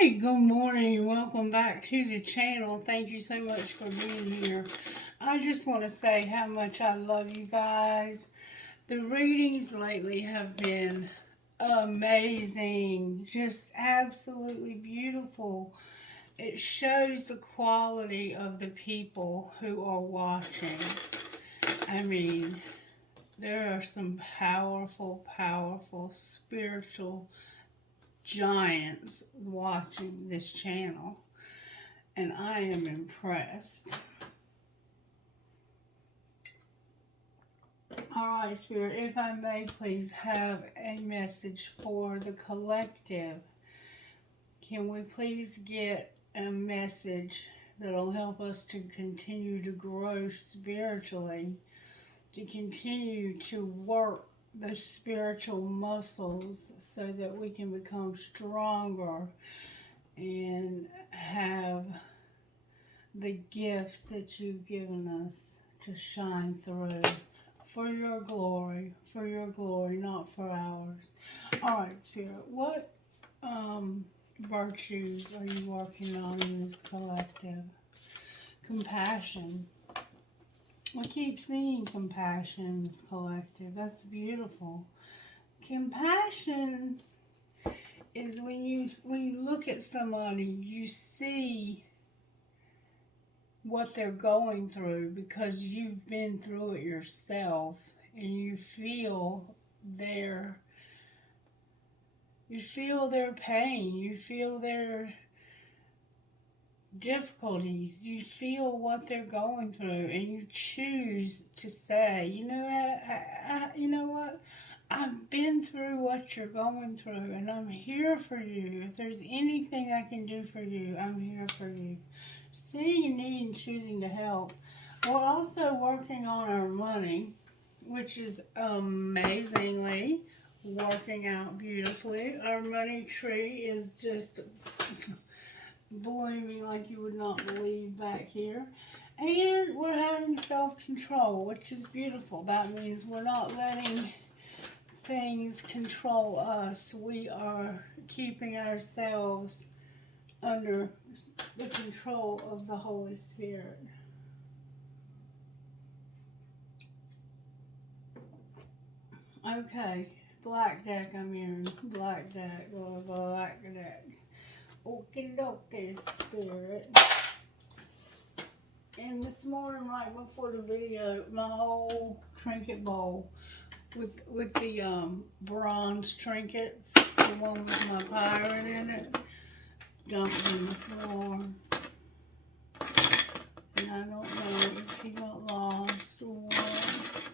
Hi, good morning. Welcome back to the channel. Thank you so much for being here. I just want to say how much I love you guys. The readings lately have been amazing. Just absolutely beautiful. It shows the quality of the people who are watching. I mean, there are some powerful, powerful spiritual giants watching this channel, and I am impressed. Alright, Spirit, if I may please have a message for the collective. Can we please get a message that'll help us to continue to grow spiritually, to continue to work the spiritual muscles so that we can become stronger and have the gifts that you've given us to shine through for your glory, not for ours. All right, Spirit, what virtues are you working on in this collective? Compassion. We keep seeing compassion in this collective. That's beautiful. Compassion is when you look at somebody, you see what they're going through because you've been through it yourself, and you feel their pain, you feel their difficulties, you feel what they're going through, and you choose to say, you know what, I've been through what you're going through, and I'm here for you. If there's anything I can do for you, I'm here for you. Seeing a need and choosing to help. We're also working on our money, which is amazingly working out beautifully. Our money tree is just blooming like you would not believe back here. And we're having self-control, which is beautiful. That means we're not letting things control us. We are keeping ourselves under the control of the Holy Spirit. Okay, black deck I'm hearing. Black deck, or black deck. Okie dokie, Spirit. And this morning, right before the video, my whole trinket bowl with the bronze trinkets, the one with my pirate in it, dumped in the floor. And I don't know if he got lost or what.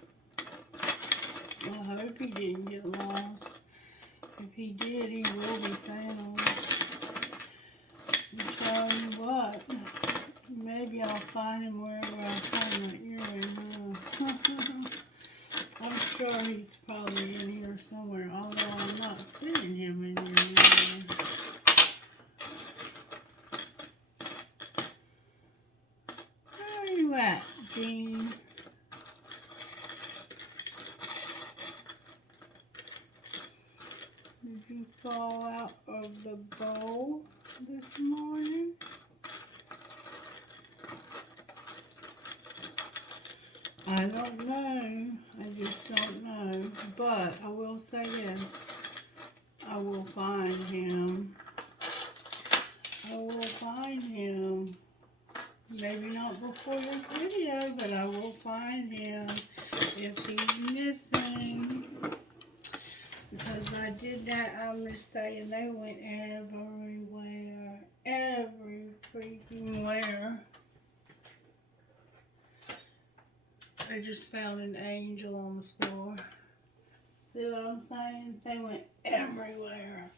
I hope he didn't get lost. If he did, he will be found. I'll tell you what, maybe I'll find him wherever I find my earring. I'm sure he's probably in here somewhere, although I'm not seeing him in here. Where are you at, Dean? Did you fall out of the bowl this morning? I don't know. I just don't know. But I will say this. I will find him. I will find him. Maybe not before this video, but I will find him if he's missing. Because I did that, I'm just saying, they went everywhere. Every freaking where. I just found an angel on the floor. See what I'm saying? They went everywhere.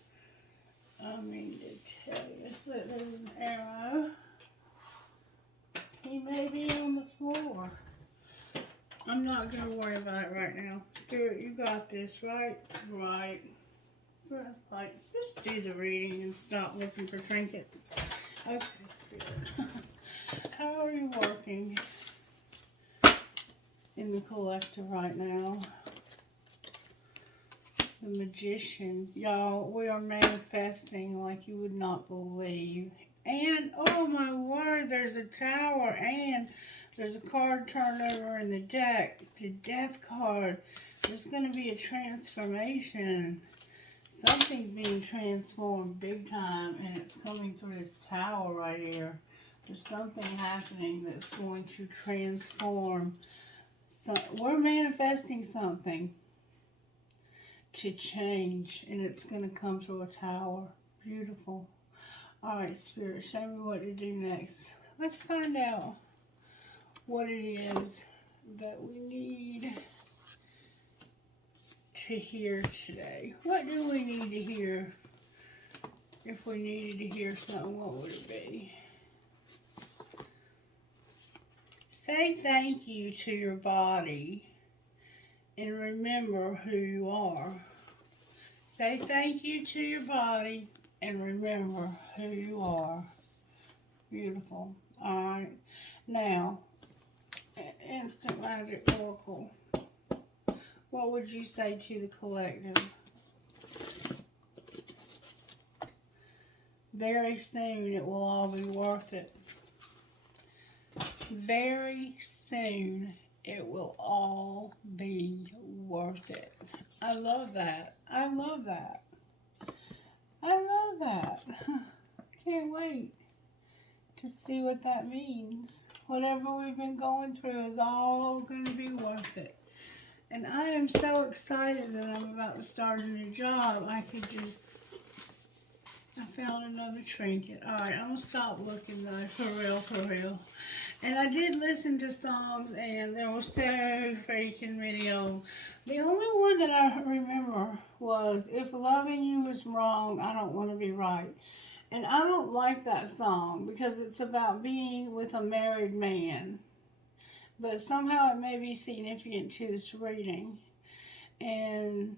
I mean to tell you. Look, there's an arrow. He may be on the floor. I'm not going to worry about it right now. Spirit, you got this, right? Right. Like, just do the reading and stop looking for trinkets. Okay, Spirit. How are you working in the collective right now? The Magician. Y'all, we are manifesting like you would not believe. And, oh my word, there's a tower and there's a card turned over in the deck. The Death card. There's going to be a transformation. Something's being transformed big time, and it's coming through this tower right here. There's something happening that's going to transform. So, we're manifesting something to change, and it's going to come through a tower. Beautiful. Alright, Spirit, show me what to do next. Let's find out what it is that we need to hear today. What do we need to hear? If we needed to hear something, what would it be? Say thank you to your body and remember who you are. Say thank you to your body and remember who you are. Beautiful. Alright. Now, Instant Magic Oracle. What would you say to the collective? Very soon it will all be worth it. Very soon it will all be worth it. I love that. I love that. I love that. Can't wait to see what that means. Whatever we've been going through is all going to be worth it. And I am so excited that I'm about to start a new job. I found another trinket. Alright, I'm going to stop looking though, for real. And I did listen to songs, and they were so freaking video. The only one that I remember was, if loving you is wrong, I don't want to be right. And I don't like that song because it's about being with a married man. But somehow it may be significant to this reading. And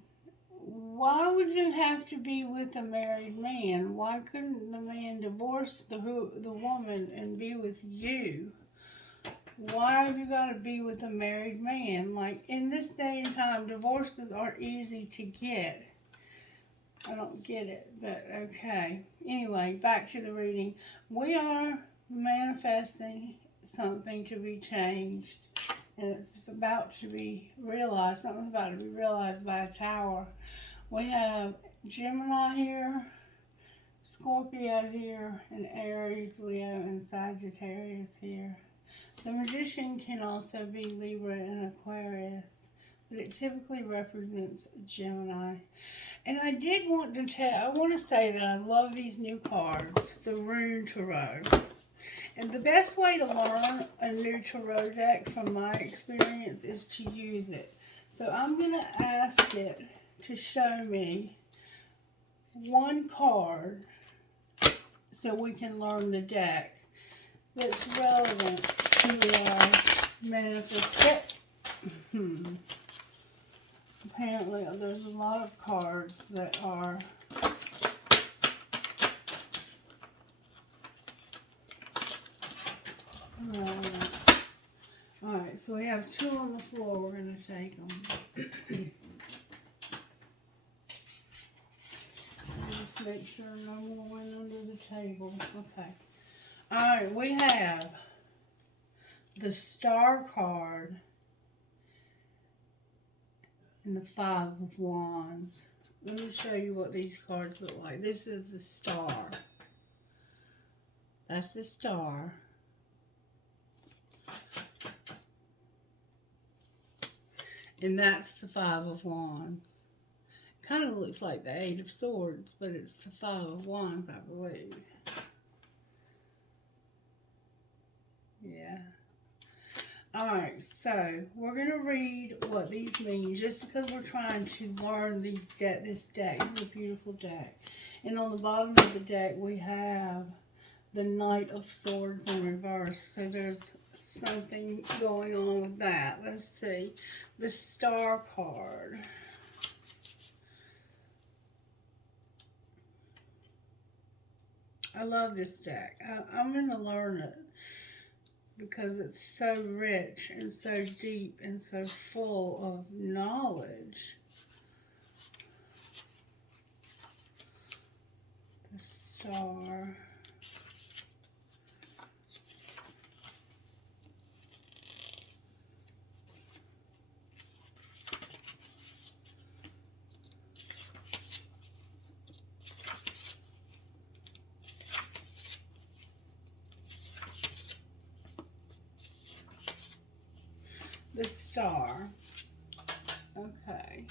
why would you have to be with a married man? Why couldn't the man divorce the woman and be with you? Why have you got to be with a married man? Like, in this day and time, divorces are easy to get. I don't get it, but okay. Anyway, back to the reading. We are manifesting something to be changed, and it's about to be realized. Something's about to be realized by a tower. We have Gemini here, Scorpio here, and Aries, Leo, and Sagittarius here. The Magician can also be Libra and Aquarius, but it typically represents Gemini. And I want to say that I love these new cards, the Rune Tarot. And the best way to learn a new tarot deck, from my experience, is to use it. So I'm going to ask it to show me one card so we can learn the deck that's relevant to our manifestation. Apparently there's a lot of cards that are alright, so we have two on the floor. We're going to take them. Just make sure no more went under the table. Okay. Alright, we have the Star card and the Five of Wands. Let me show you what these cards look like. This is the Star. That's the Star. And that's the Five of Wands. Kind of looks like the Eight of Swords, but it's the Five of Wands, I believe. Yeah. Alright, so we're going to read what these mean, just because we're trying to learn this deck. This is a beautiful deck. And on the bottom of the deck, we have the Knight of Swords in reverse. So there's something going on with that. Let's see. The Star card. I love this deck. I'm going to learn it because it's so rich and so deep and so full of knowledge. star. The star. Okay.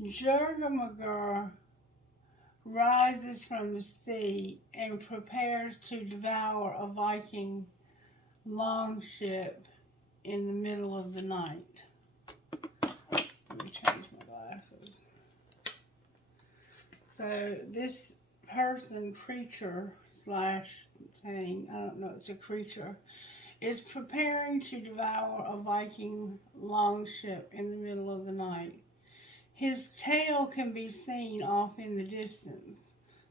Jurgamagur rises from the sea and prepares to devour a Viking longship in the middle of the night. Let me change my glasses. So this person, creature slash thing, I don't know, it's a creature, is preparing to devour a Viking longship in the middle of the night. His tail can be seen off in the distance.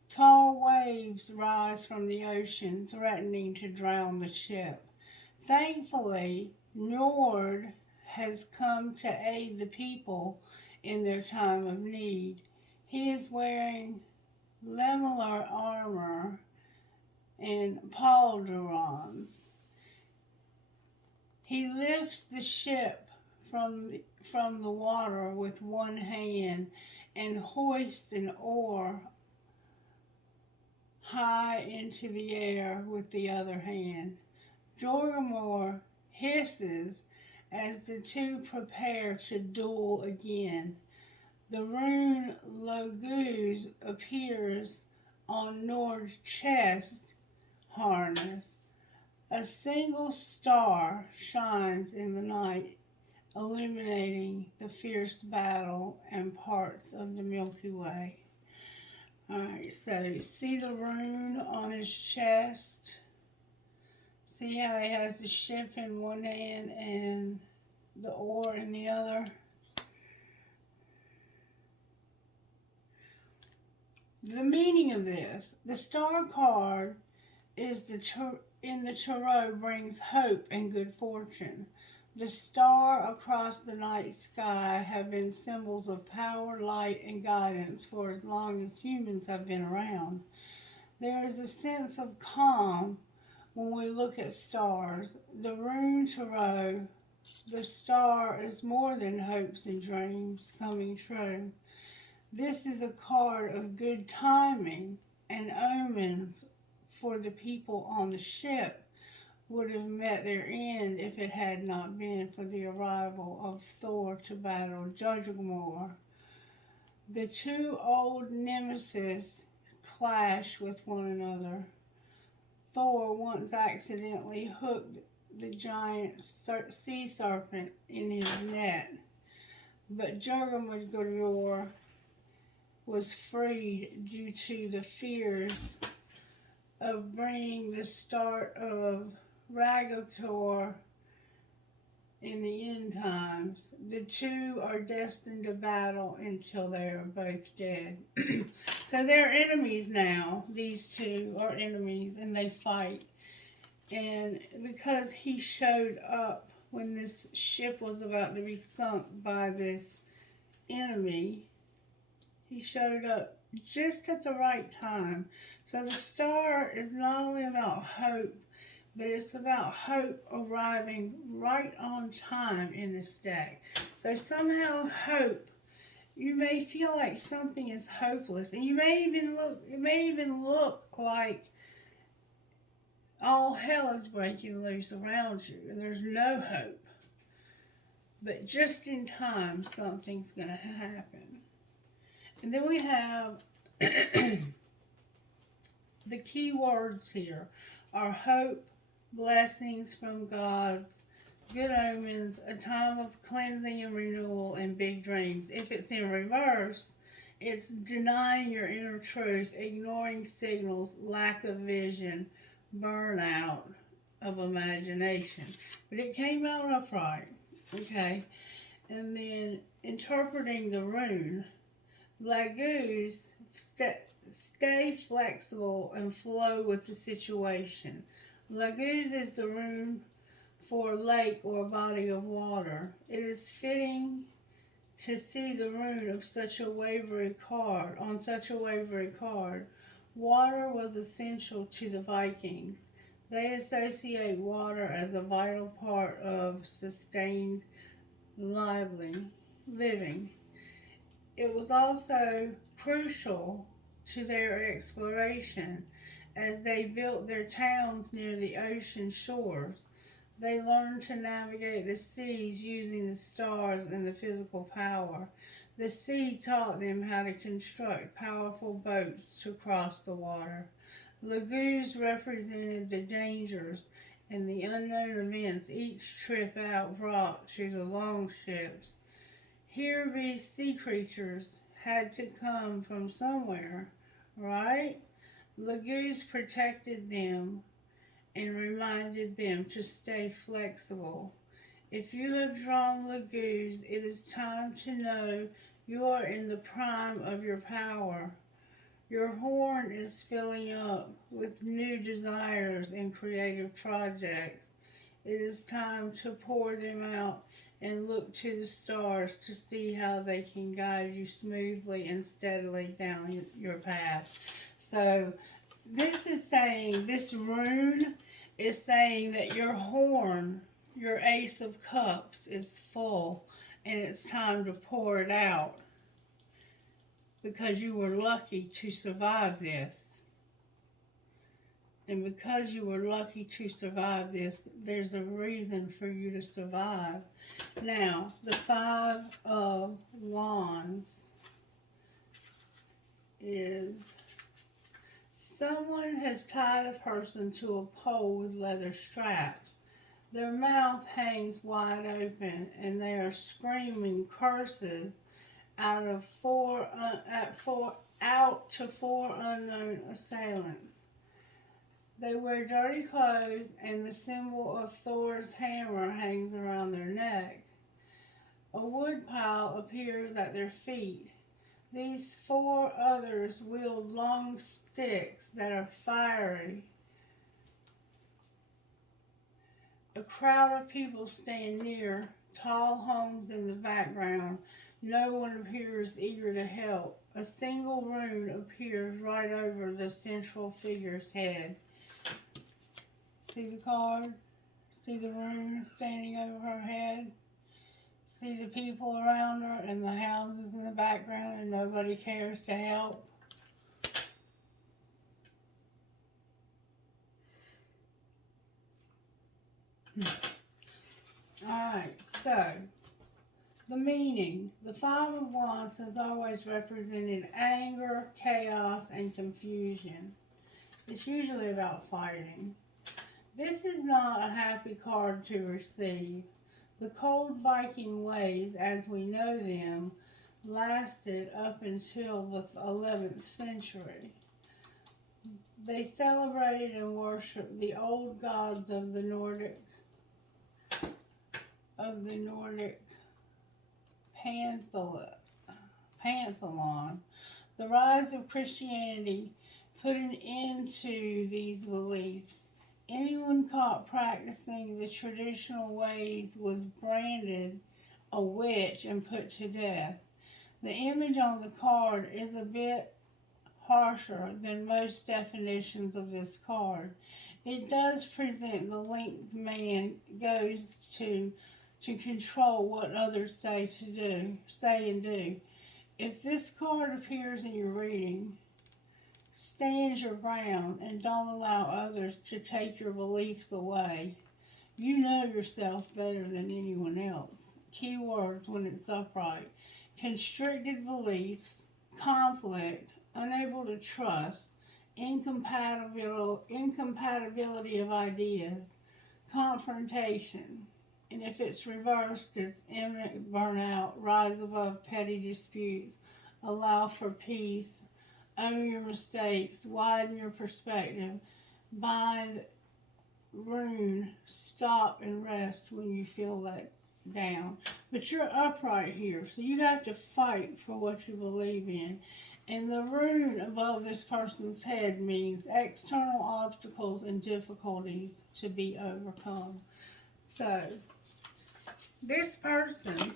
Tall waves rise from the ocean, threatening to drown the ship. Thankfully, Njord has come to aid the people in their time of need. He is wearing lamellar armor and pauldrons. He lifts the ship from the water with one hand and hoists an oar high into the air with the other hand. Jorgamor hisses as the two prepare to duel again. The rune Loguz appears on Nord's chest harness. A single star shines in the night, illuminating the fierce battle and parts of the Milky Way. Alright, so you see the rune on his chest. See how he has the ship in one hand and the oar in the other. The meaning of this, the star card is in the tarot brings hope and good fortune. The star across the night sky have been symbols of power, light, and guidance for as long as humans have been around. There is a sense of calm when we look at stars. The rune tarot, the star is more than hopes and dreams coming true. This is a card of good timing and omens for the people on the ship would have met their end if it had not been for the arrival of Thor to battle Jurgamor. The two old nemesis clash with one another. Thor once accidentally hooked the giant sea serpent in his net, but Jurgamor was freed due to the fears of bringing the start of Ragator in the end times. The two are destined to battle until they are both dead. So they're enemies now. These two are enemies and they fight. And because he showed up when this ship was about to be sunk by this enemy, he showed up just at the right time. So the star is not only about hope, but it's about hope arriving right on time in this deck. So somehow hope, you may feel like something is hopeless, and it may even look like all hell is breaking loose around you, and there's no hope. But just in time, something's going to happen. And then we have the key words here are hope, blessings from gods, good omens, a time of cleansing and renewal, and big dreams. If it's in reverse, it's denying your inner truth, ignoring signals, lack of vision, burnout of imagination. But it came out upright, okay? And then interpreting the rune, Laguz, stay flexible and flow with the situation. Laguz is the rune for lake or body of water. It is fitting to see the rune of such a wavery card on such a wavery card. Water was essential to the Vikings. They associate water as a vital part of sustained living. It was also crucial to their exploration as they built their towns near the ocean shores. They learned to navigate the seas using the stars and the physical power. The sea taught them how to construct powerful boats to cross the water. Lagoons represented the dangers and the unknown events each trip out brought to the longships. Here these sea creatures had to come from somewhere, right? Lagoons protected them and reminded them to stay flexible. If you have drawn lagoons, it is time to know you are in the prime of your power. Your horn is filling up with new desires and creative projects. It is time to pour them out and look to the stars to see how they can guide you smoothly and steadily down your path. So this is saying, this rune is saying that your horn, your Ace of Cups, is full and it's time to pour it out because you were lucky to survive this. And because you were lucky to survive this, there's a reason for you to survive. Now, the Five of Wands is someone has tied a person to a pole with leather straps. Their mouth hangs wide open and they are screaming curses out to four unknown assailants. They wear dirty clothes and the symbol of Thor's hammer hangs around their neck. A woodpile appears at their feet. These four others wield long sticks that are fiery. A crowd of people stand near, tall homes in the background. No one appears eager to help. A single rune appears right over the central figure's head. See the card? See the rune standing over her head? See the people around her and the houses in the background and nobody cares to help? Alright, so the meaning. The Five of Wands has always represented anger, chaos, and confusion. It's usually about fighting. This is not a happy card to receive. The cold Viking ways, as we know them, lasted up until the 11th century. They celebrated and worshipped the old gods of the Nordic pantheon. The rise of Christianity put an end to these beliefs. Anyone caught practicing the traditional ways was branded a witch and put to death. The image on the card is a bit harsher than most definitions of this card. It does present the length man goes to control what others say and do. If this card appears in your reading, stand your ground and don't allow others to take your beliefs away. You know yourself better than anyone else. Keywords when it's upright: constricted beliefs, conflict, unable to trust, incompatibility of ideas, confrontation. And if it's reversed, it's imminent burnout, rise above petty disputes, allow for peace, own your mistakes, widen your perspective, bind, rune, stop and rest when you feel let down. But you're upright here, so you have to fight for what you believe in. And the rune above this person's head means external obstacles and difficulties to be overcome. So, this person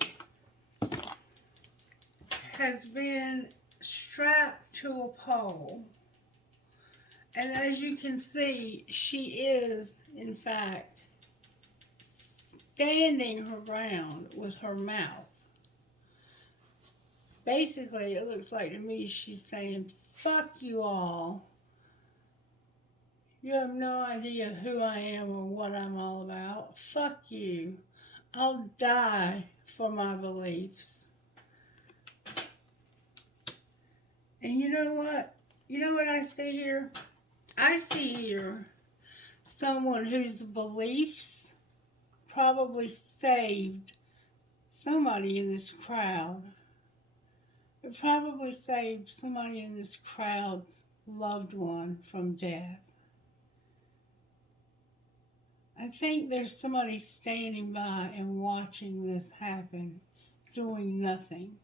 has been strapped to a pole. And as you can see, she is, in fact, standing her ground with her mouth. Basically, it looks like to me she's saying, fuck you all. You have no idea who I am or what I'm all about. Fuck you. I'll die for my beliefs. And you know what? You know what I see here? I see here someone whose beliefs probably saved somebody in this crowd. It probably saved somebody in this crowd's loved one from death. I think there's somebody standing by and watching this happen, doing nothing.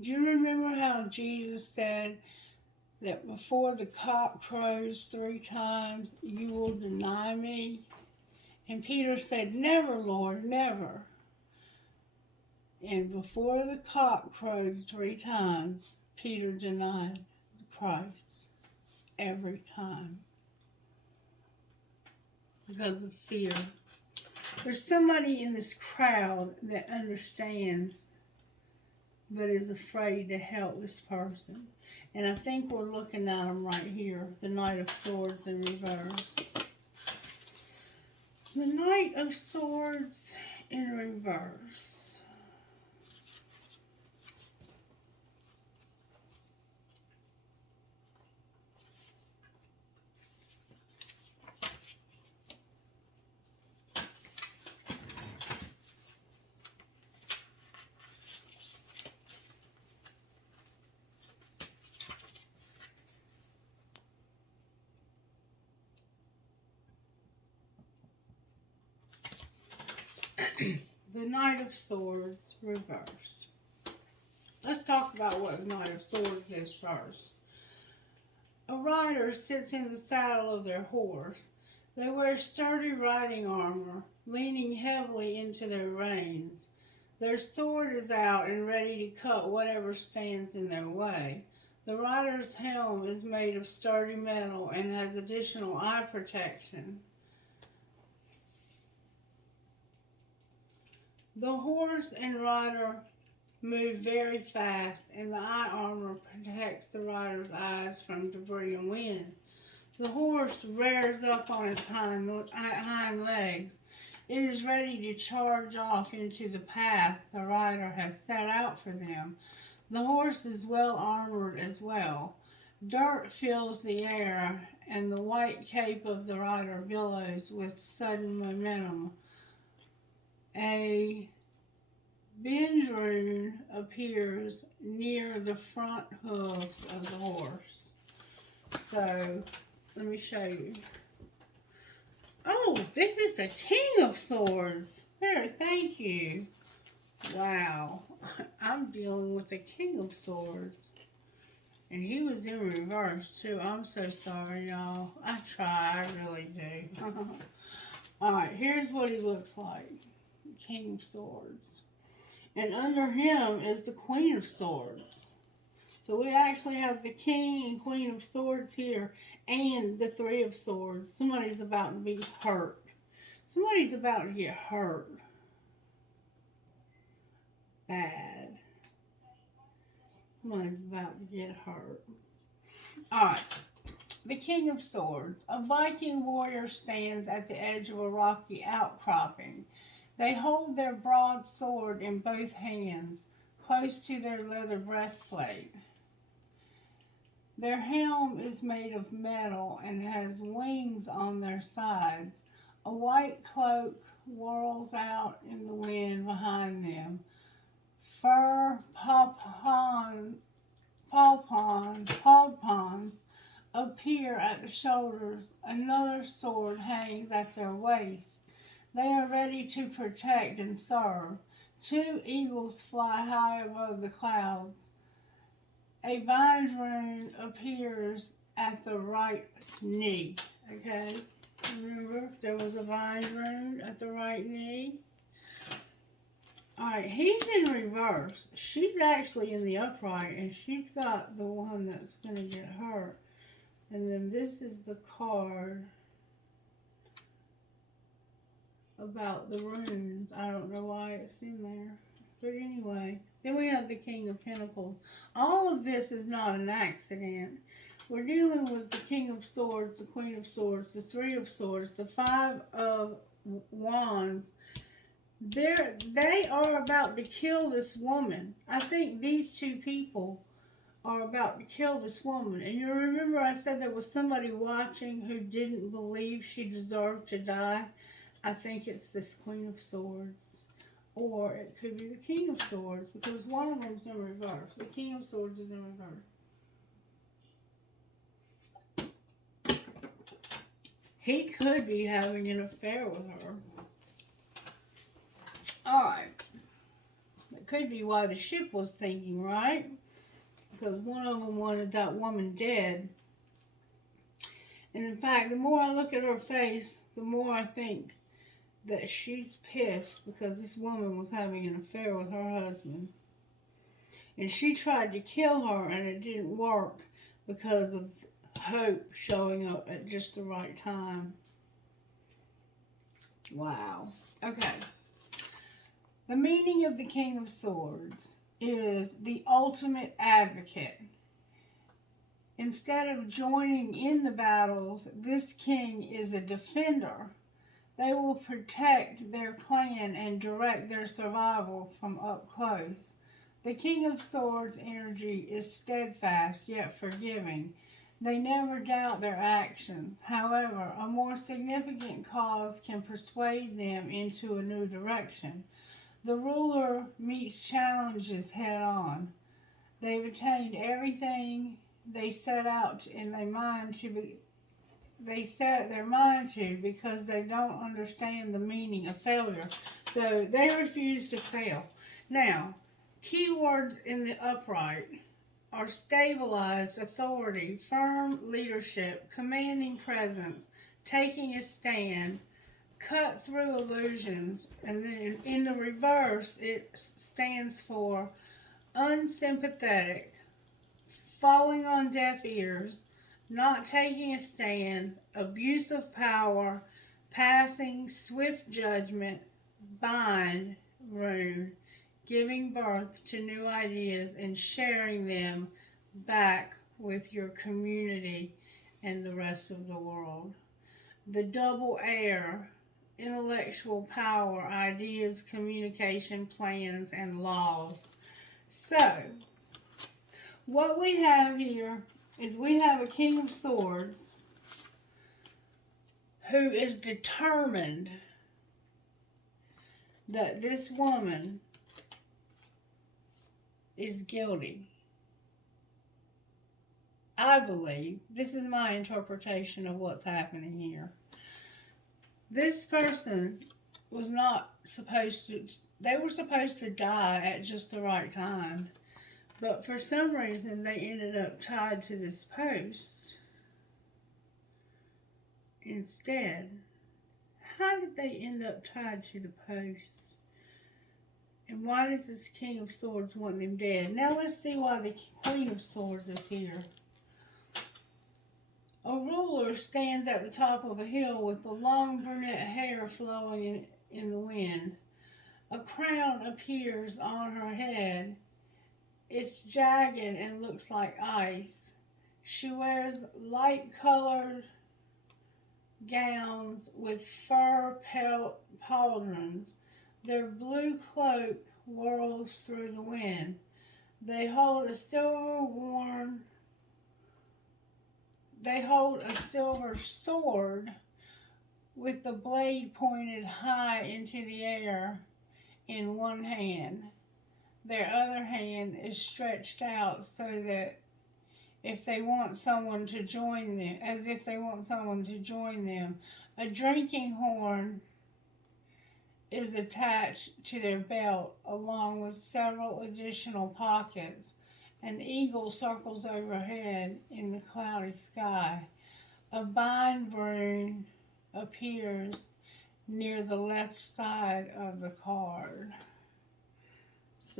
Do you remember how Jesus said that before the cock crows 3 times, you will deny me? And Peter said, never, Lord, never. And before the cock crowed 3 times, Peter denied Christ every time. Because of fear. There's somebody in this crowd that understands but is afraid to help this person. And I think we're looking at them right here. The Knight of Swords in reverse. The Knight of Swords in reverse. The Knight of Swords reversed. Let's talk about what the Knight of Swords is first. A rider sits in the saddle of their horse. They wear sturdy riding armor, leaning heavily into their reins. Their sword is out and ready to cut whatever stands in their way. The rider's helm is made of sturdy metal and has additional eye protection. The horse and rider move very fast, and the eye armor protects the rider's eyes from debris and wind. The horse rears up on its hind legs. It is ready to charge off into the path the rider has set out for them. The horse is well armored as well. Dirt fills the air, and the white cape of the rider billows with sudden momentum. A binge rune appears near the front hooves of the horse. So, let me show you. Oh, this is the King of Swords. There, thank you. Wow, I'm dealing with the King of Swords. And he was in reverse, too. I'm so sorry, y'all. I try, I really do. Alright, here's what he looks like. King of Swords. And under him is the Queen of Swords. So we actually have the King and Queen of Swords here and the Three of Swords. Somebody's about to be hurt. Somebody's about to get hurt. Bad. Somebody's about to get hurt. Alright. The King of Swords. A Viking warrior stands at the edge of a rocky outcropping. They hold their broad sword in both hands, close to their leather breastplate. Their helm is made of metal and has wings on their sides. A white cloak whirls out in the wind behind them. Fur palpons appear at the shoulders. Another sword hangs at their waist. They are ready to protect and serve. 2 eagles fly high above the clouds. A binge rune appears at the right knee. Okay? Remember, there was a binge rune at the right knee. Alright, he's in reverse. She's actually in the upright, and she's got the one that's going to get hurt. And then this is the card about the runes. I don't know why it's in there. But anyway, then we have the King of Pentacles. All of this is not an accident. We're dealing with the King of Swords, the Queen of Swords, the Three of Swords, the Five of Wands. They are about to kill this woman. I think these two people are about to kill this woman. And you remember I said there was somebody watching who didn't believe she deserved to die? I think it's this Queen of Swords. Or it could be the King of Swords, because one of them's in reverse. The King of Swords is in reverse. He could be having an affair with her. Alright. That could be why the ship was sinking, right? Because one of them wanted that woman dead. And in fact, the more I look at her face, the more I think that she's pissed because this woman was having an affair with her husband. And she tried to kill her, and it didn't work because of hope showing up at just the right time. Wow. Okay. The meaning of the King of Swords is the ultimate advocate. Instead of joining in the battles, this king is a defender. They will protect their clan and direct their survival from up close. The King of Swords energy is steadfast yet forgiving. They never doubt their actions. However, a more significant cause can persuade them into a new direction. The ruler meets challenges head on. They've attained everything they set out in their mind to they set their mind to because they don't understand the meaning of failure. So they refuse to fail. Now, keywords in the upright are stabilized authority, firm leadership, commanding presence, taking a stand, cut through illusions, and then in the reverse it stands for unsympathetic, falling on deaf ears, not taking a stand, abuse of power, passing, swift judgment, bind, rune, giving birth to new ideas and sharing them back with your community and the rest of the world. The double air, intellectual power, ideas, communication, plans, and laws. So, what we have here is we have a King of Swords who is determined that this woman is guilty. I believe, this is my interpretation of what's happening here. This person was not supposed to, they were supposed to die at just the right time. But for some reason, they ended up tied to this post instead. How did they end up tied to the post? And why does this King of Swords want them dead? Now let's see why the Queen of Swords is here. A ruler stands at the top of a hill with the long brunette hair flowing in the wind. A crown appears on her head. It's jagged and looks like ice. She wears light-colored gowns with fur pauldrons. Their blue cloak whirls through the wind. They hold a silver sword with the blade pointed high into the air in one hand. Their other hand is stretched out so that if they want someone to join them, as if they want someone to join them. A drinking horn is attached to their belt along with several additional pockets. An eagle circles overhead in the cloudy sky. A bind rune appears near the left side of the card.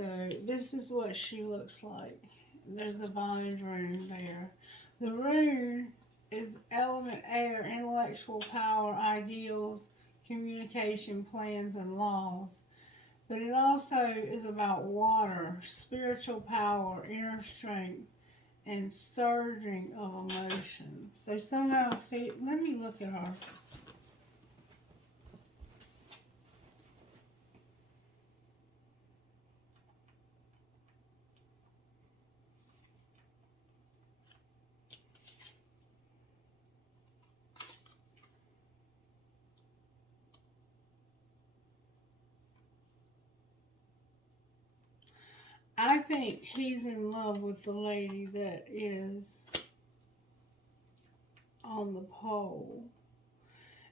So this is what she looks like. There's the bind rune there. The rune is element air, intellectual power, ideals, communication, plans, and laws. But it also is about water, spiritual power, inner strength, and surging of emotions. So somehow, see, let me look at her. I think he's in love with the lady that is on the pole.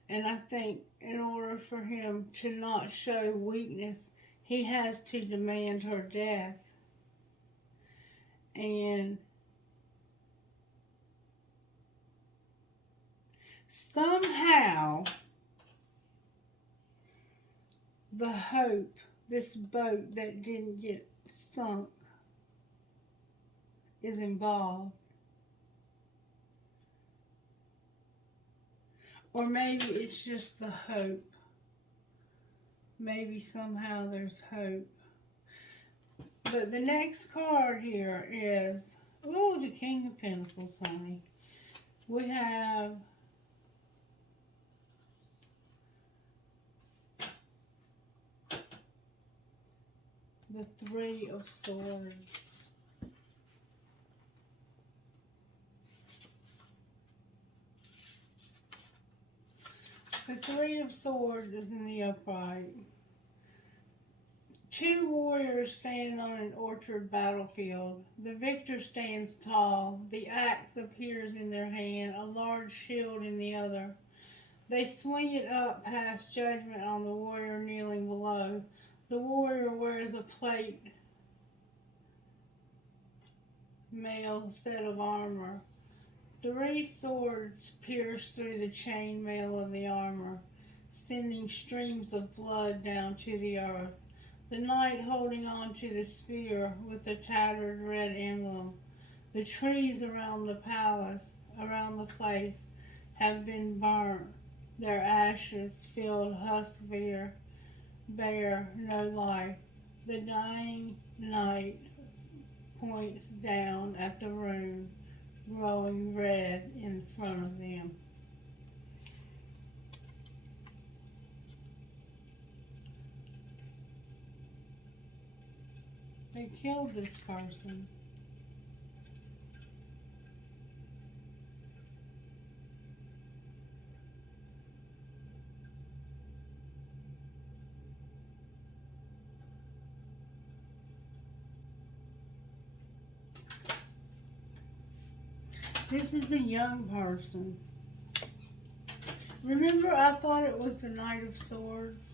And I think in order for him to not show weakness, he has to demand her death. And somehow, the hope, this boat that didn't get sunk, is involved. Or maybe it's just the hope. Maybe somehow there's hope. But the next card here is, oh, the King of Pentacles, honey. We have the Three of Swords. The Three of Swords is in the upright. Two warriors stand on an orchard battlefield. The victor stands tall. The axe appears in their hand, a large shield in the other. They swing it up past judgment on the warrior kneeling below. The warrior wears a plate mail set of armor. Three swords pierce through the chain mail of the armor, sending streams of blood down to the earth. The knight holding on to the spear with the tattered red emblem. The trees around the palace, around the place, have been burnt. Their ashes filled husk bare, no life. The dying knight points down at the rune, growing red in front of them. They killed this person. This is a young person. Remember, I thought it was the Knight of Swords.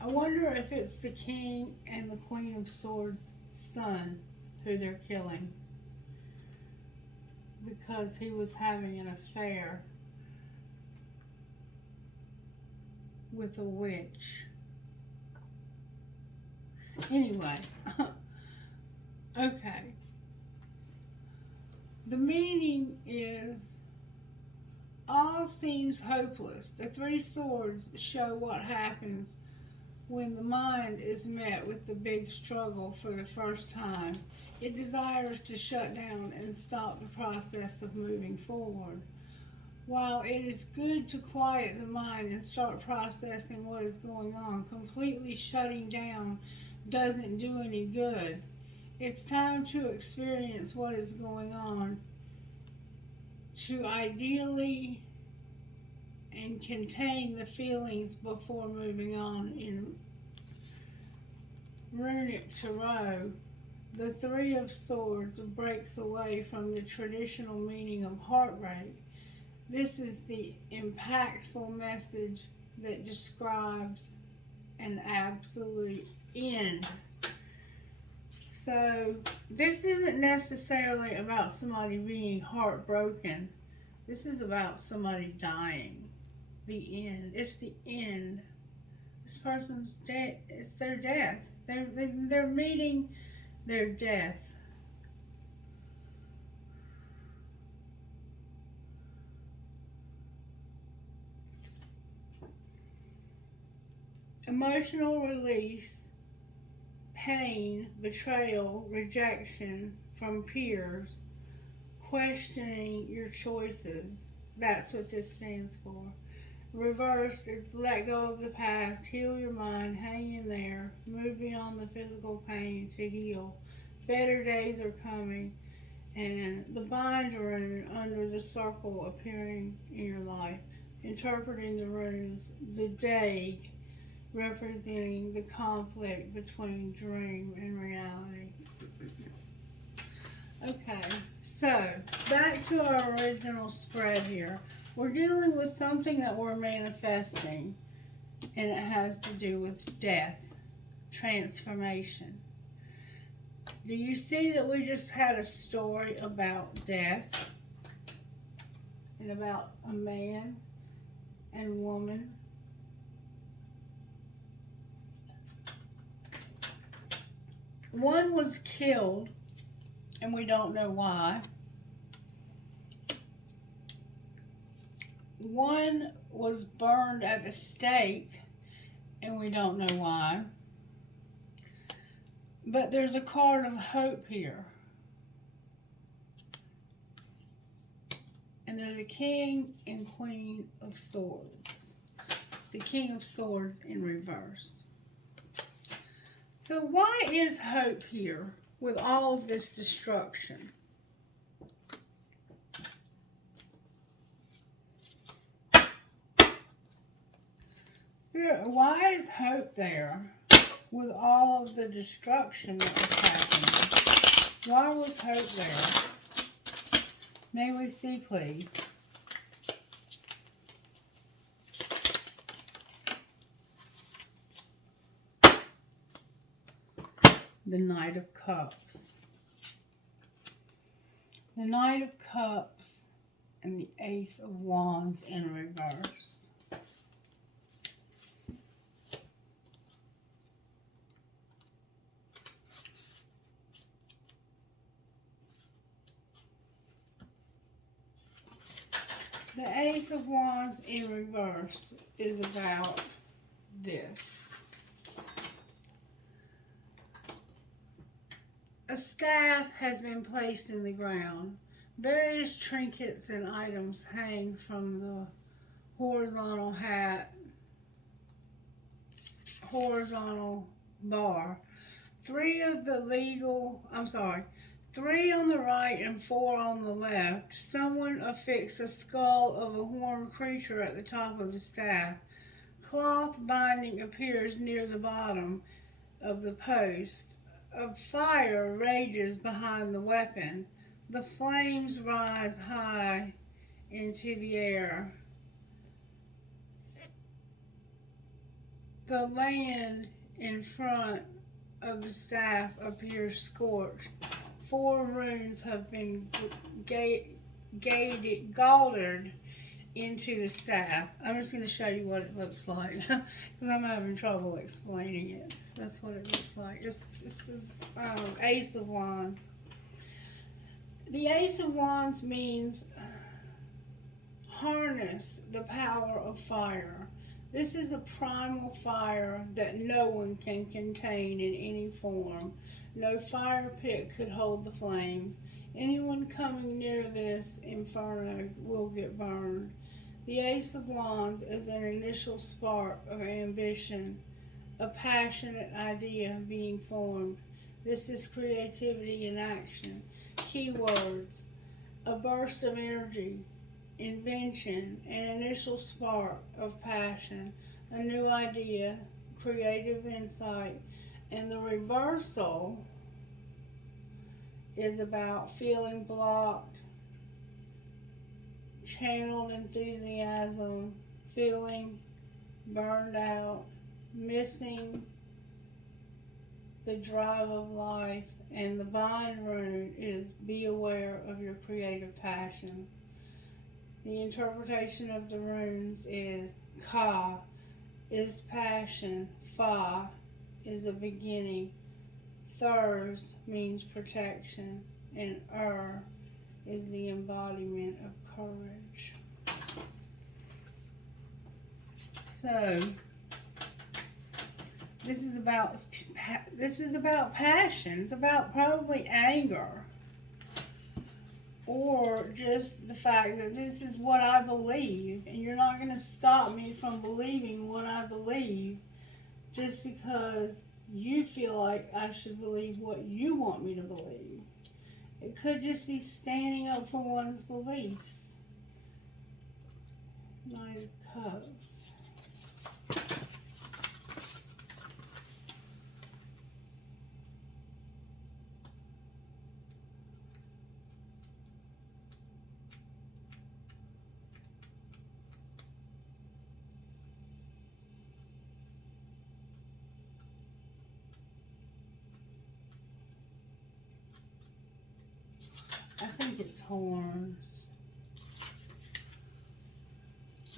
I wonder if it's the King and the Queen of Swords' son who they're killing, because he was having an affair with a witch. Anyway, okay. The meaning is, all seems hopeless. The Three Swords show what happens when the mind is met with the big struggle for the first time. It desires to shut down and stop the process of moving forward. While it is good to quiet the mind and start processing what is going on, completely shutting down doesn't do any good. It's time to experience what is going on, to ideally and contain the feelings before moving on. In Runic Tarot, the Three of Swords breaks away from the traditional meaning of heartbreak. This is the impactful message that describes an absolute end. So, this isn't necessarily about somebody being heartbroken. This is about somebody dying. The end. It's the end. This person's dead. It's their death. They're meeting their death. Emotional release, pain, betrayal, rejection from peers, questioning your choices. That's what this stands for. Reversed, it's let go of the past, heal your mind, hang in there, move beyond the physical pain to heal. Better days are coming, and the bind rune under the circle appearing in your life. Interpreting the runes, the dag representing the conflict between dream and reality. Okay, so back to our original spread here. We're dealing with something that we're manifesting, and it has to do with death, transformation. Do you see that we just had a story about death and about a man and woman? One was killed, and we don't know why. One was burned at the stake, and we don't know why. But there's a card of hope here. And there's a king and queen of swords. The king of swords in reverse. So why is hope here with all of this destruction? Why is hope there with all of the destruction that was happening? Why was hope there? May we see, please? The Knight of Cups. The Knight of Cups and the Ace of Wands in reverse. The Ace of Wands in reverse is about this. A staff has been placed in the ground. Various trinkets and items hang from the horizontal bar. Three on the right and 4 on the left. Someone affixed the skull of a horned creature at the top of the staff. Cloth binding appears near the bottom of the post. A fire rages behind the weapon. The flames rise high into the air. The land in front of the staff appears scorched. 4 runes have been galded into the staff. I'm just going to show you what it looks like because I'm having trouble explaining it. That's what it looks like. It's the Ace of Wands. The Ace of Wands means harness the power of fire. This is a primal fire that no one can contain in any form. No fire pit could hold the flames. Anyone coming near this inferno will get burned. The Ace of Wands is an initial spark of ambition, a passionate idea being formed. This is creativity in action. Keywords: a burst of energy, invention, an initial spark of passion, a new idea, creative insight. And the reversal is about feeling blocked, channeled enthusiasm, feeling burned out, missing the drive of life. And the bind rune is be aware of your creative passion. The interpretation of the runes is Ka is passion, Fa is the beginning, Thurs means protection, and is the embodiment of courage. So this is about passion. It's about probably anger, or just the fact that this is what I believe, and you're not going to stop me from believing what I believe just because you feel like I should believe what you want me to believe. It could just be standing up for one's beliefs. Knight of Cups. I think it's horns.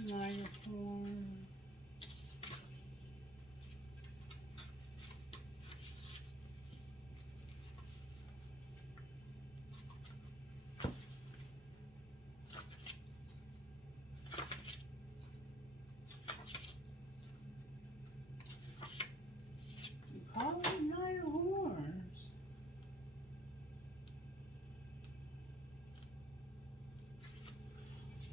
Knight of Horns. You call it Knight of Horns.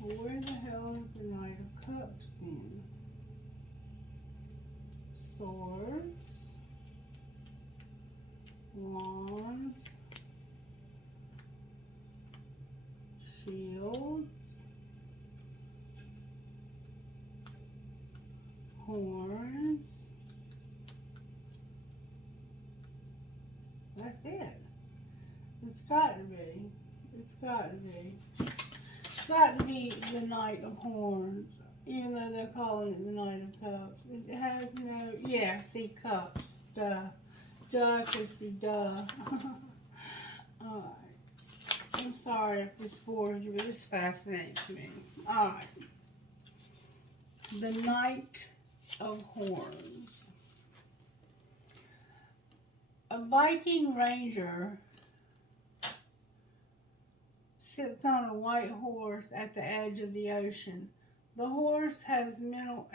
Well, where the hell is the Knight of Cups then? Swords, wands, shields, horns. That's it. It's got to be. It's got to be. It's got to be the Knight of Horns, even though they're calling it the Knight of Cups. It has no, yeah, see, cups, duh. Duh, Christy, duh. Alright. I'm sorry if this bores you, but this fascinates me. Alright. The Knight of Horns. A Viking ranger sits on a white horse at the edge of the ocean. The horse has metal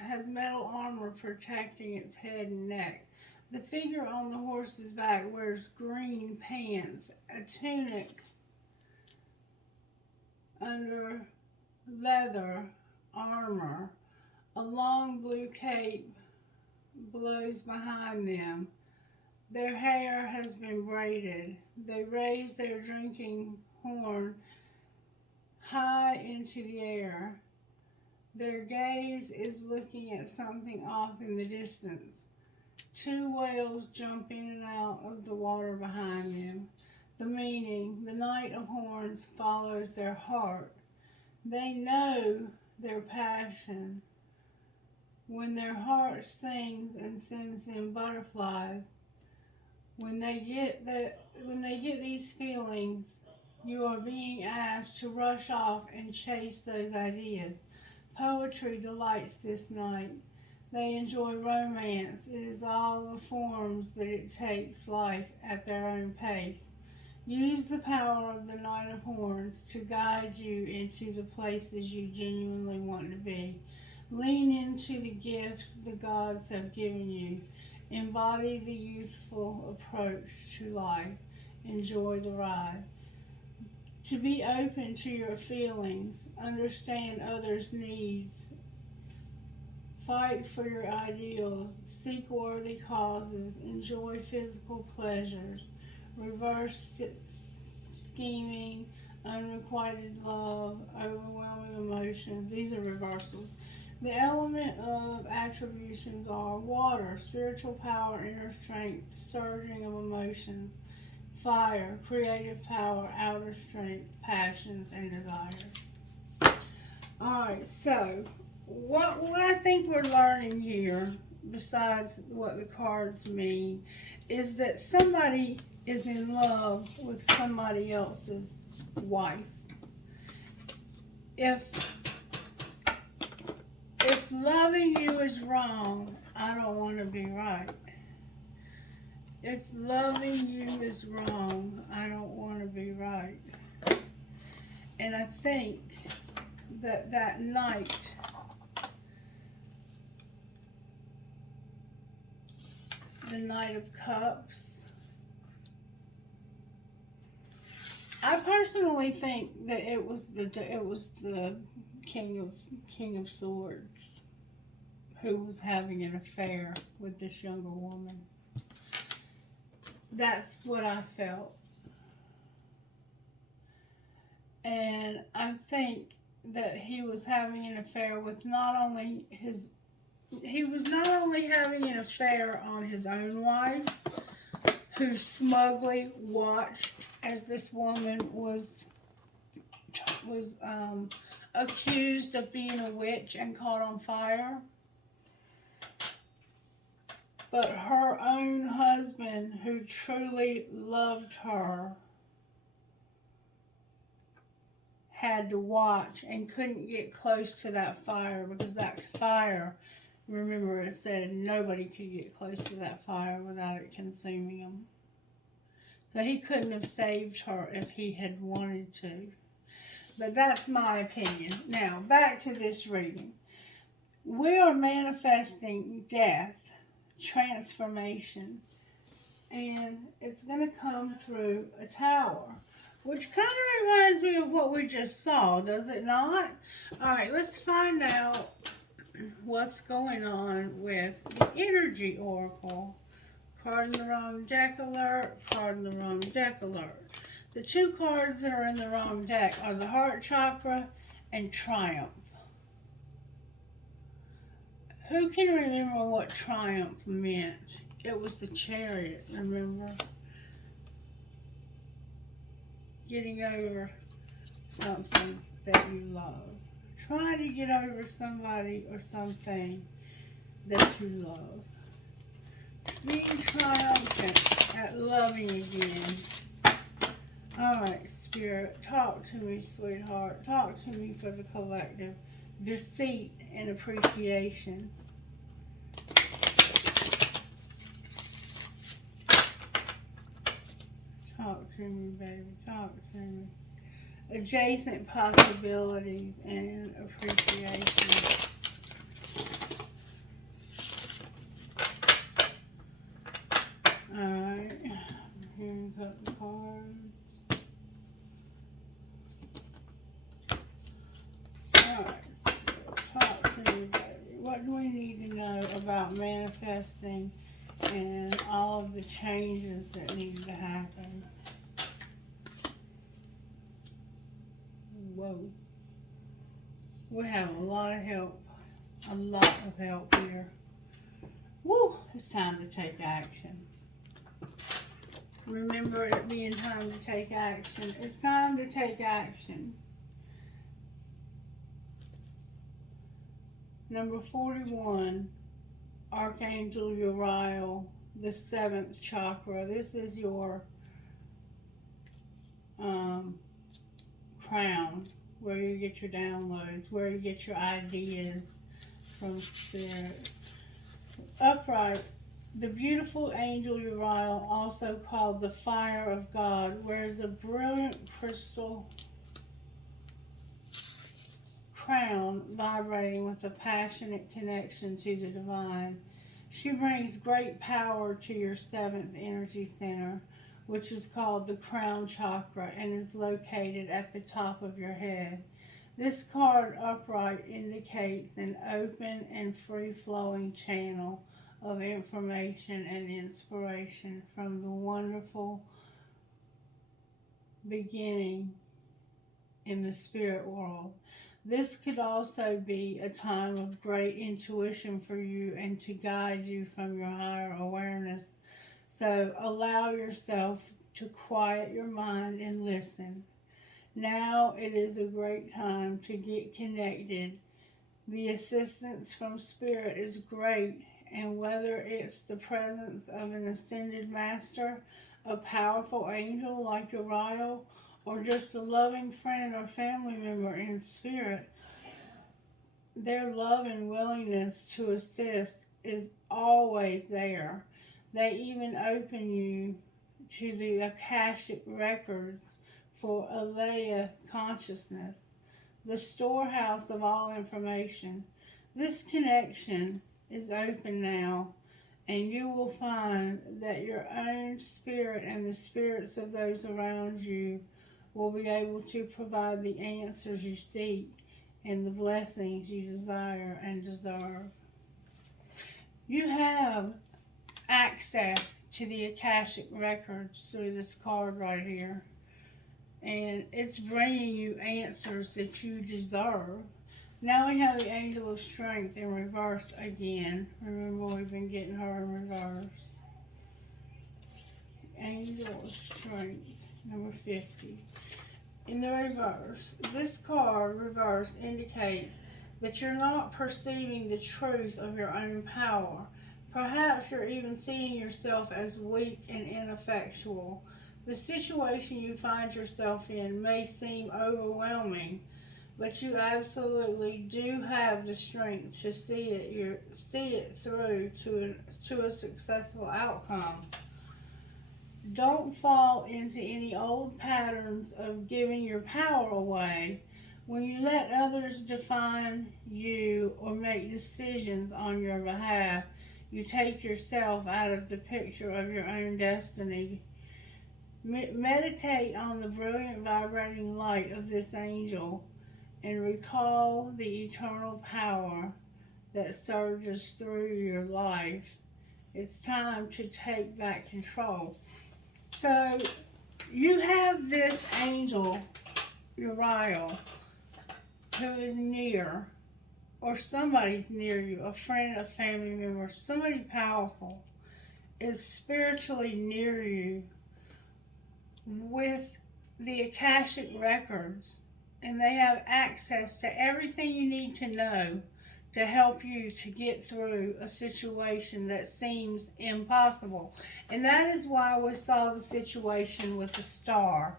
armor protecting its head and neck. The figure on the horse's back wears green pants, a tunic under leather armor. A long blue cape blows behind them. Their hair has been braided. They raise their drinking horn high into the air. Their gaze is looking at something off in the distance. Two whales jump in and out of the water behind them. The meaning, the Knight of Horns follows their heart. They know their passion. When their heart sings and sends them butterflies, when they get these feelings, you are being asked to rush off and chase those ideas. Poetry delights this night. They enjoy romance. It is all the forms that it takes life at their own pace. Use the power of the Knight of Horns to guide you into the places you genuinely want to be. Lean into the gifts the gods have given you. Embody the youthful approach to life. Enjoy the ride. To be open to your feelings, understand others' needs, fight for your ideals, seek worthy causes, enjoy physical pleasures, reverse scheming, unrequited love, overwhelming emotions. These are reversals. The element of attributions are water, spiritual power, inner strength, surging of emotions, fire, creative power, outer strength, passions, and desires. Alright, so what I think we're learning here, besides what the cards mean, is that somebody is in love with somebody else's wife. If loving you is wrong, I don't want to be right. If loving you is wrong, I don't want to be right. And I think that that night, the Knight of Cups, I personally think that it was the King of Swords who was having an affair with this younger woman. That's what I felt. And I think that he was having an affair with he was not only having an affair on his own wife, who smugly watched as this woman was accused of being a witch and caught on fire, but her own husband, who truly loved her, had to watch and couldn't get close to that fire, because that fire, remember it said nobody could get close to that fire without it consuming them. So he couldn't have saved her if he had wanted to. But that's my opinion. Now, back to this reading. We are manifesting death, transformation, and it's going to come through a tower, which kind of reminds me of what we just saw, does it not? All right, let's find out what's going on with the Energy Oracle. Card in the wrong deck alert, card in the wrong deck alert. The two cards that are in the wrong deck are the Heart Chakra and Triumph. Who can remember what Triumph meant? It was the Chariot, remember? Getting over something that you love. Trying to get over somebody or something that you love. Being triumphant at loving again. Alright, Spirit, talk to me, sweetheart. Talk to me for the collective. Deceit and appreciation. Talk to me, baby. Talk to me. Adjacent possibilities and appreciation. Alright. Here we got the cards. Alright. Talk to me, baby. What do we need to know about manifesting and all of the changes that need to happen? Whoa. We have a lot of help. A lot of help here. Woo! It's time to take action. Remember it being time to take action. It's time to take action. Number 41, Archangel Uriel, the 7th chakra. This is your crown, where you get your downloads, where you get your ideas from Spirit. Upright, the beautiful angel Uriel, also called the Fire of God, wears a brilliant crystal crown vibrating with a passionate connection to the divine. She brings great power to your 7th energy center, which is called the crown chakra and is located at the top of your head. This card upright indicates an open and free-flowing channel of information and inspiration from the wonderful beginning in the spirit world. This could also be a time of great intuition for you and to guide you from your higher awareness. So allow yourself to quiet your mind and listen. Now it is a great time to get connected. The assistance from Spirit is great, and whether it's the presence of an ascended master, a powerful angel like Uriel, or just a loving friend or family member in spirit, their love and willingness to assist is always there. They even open you to the Akashic records for Alea consciousness, the storehouse of all information. This connection is open now, and you will find that your own spirit and the spirits of those around you will be able to provide the answers you seek and the blessings you desire and deserve. You have access to the Akashic records through this card right here, and it's bringing you answers that you deserve. Now we have the Angel of Strength in reverse again. Remember, we've been getting her in reverse. Angel of Strength, number 50. In the reverse, this card reverse indicates that you're not perceiving the truth of your own power. Perhaps you're even seeing yourself as weak and ineffectual. The situation you find yourself in may seem overwhelming, but you absolutely do have the strength to see it through to a successful outcome. Don't fall into any old patterns of giving your power away. When you let others define you or make decisions on your behalf, you take yourself out of the picture of your own destiny. Meditate on the brilliant vibrating light of this angel and recall the eternal power that surges through your life. It's time to take back control. So you have this angel, Uriel, who is near, or somebody's near you, a friend, a family member, somebody powerful is spiritually near you with the Akashic records, and they have access to everything you need to know to help you to get through a situation that seems impossible. And that is why we saw the situation with the star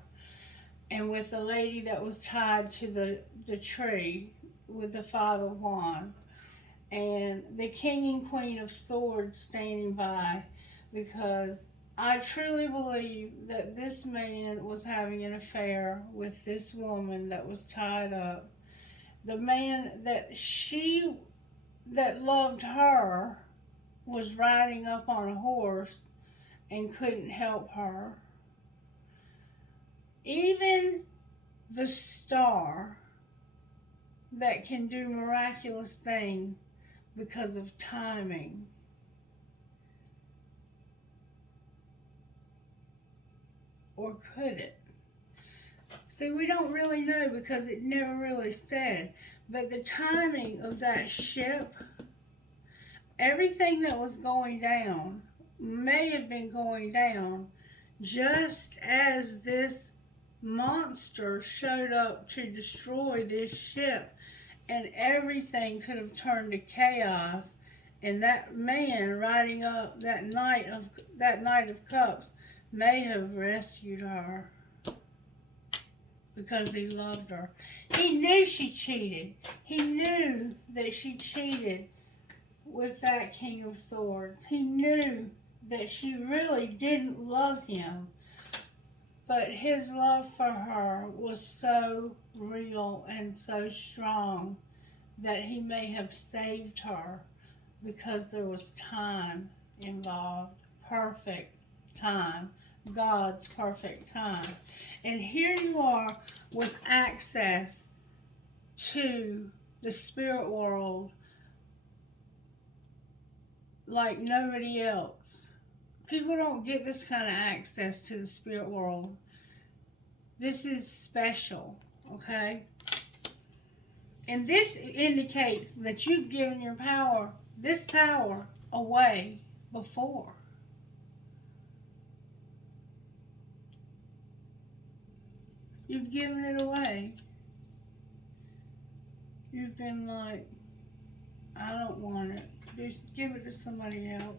and with the lady that was tied to the tree with the 5 of Wands and the King and Queen of Swords standing by, because I truly believe that this man was having an affair with this woman that was tied up. The man that loved her was riding up on a horse and couldn't help her. Even the star that can do miraculous things because of timing. Or could it? See, we don't really know because it never really said. But the timing of that ship, everything that was going down may have been going down just as this monster showed up to destroy this ship, and everything could have turned to chaos, and that man riding up that Knight of Cups may have rescued her because he loved her. He knew she cheated. He knew that she cheated with that King of Swords. He knew that she really didn't love him. But his love for her was so real and so strong that he may have saved her because there was time involved. Perfect time. God's perfect time. And here you are with access to the spirit world like nobody else. People don't get this kind of access to the spirit world. This is special, okay? And this indicates that you've given your power, this power, away before. You've given it away. You've been like, I don't want it. Just give it to somebody else.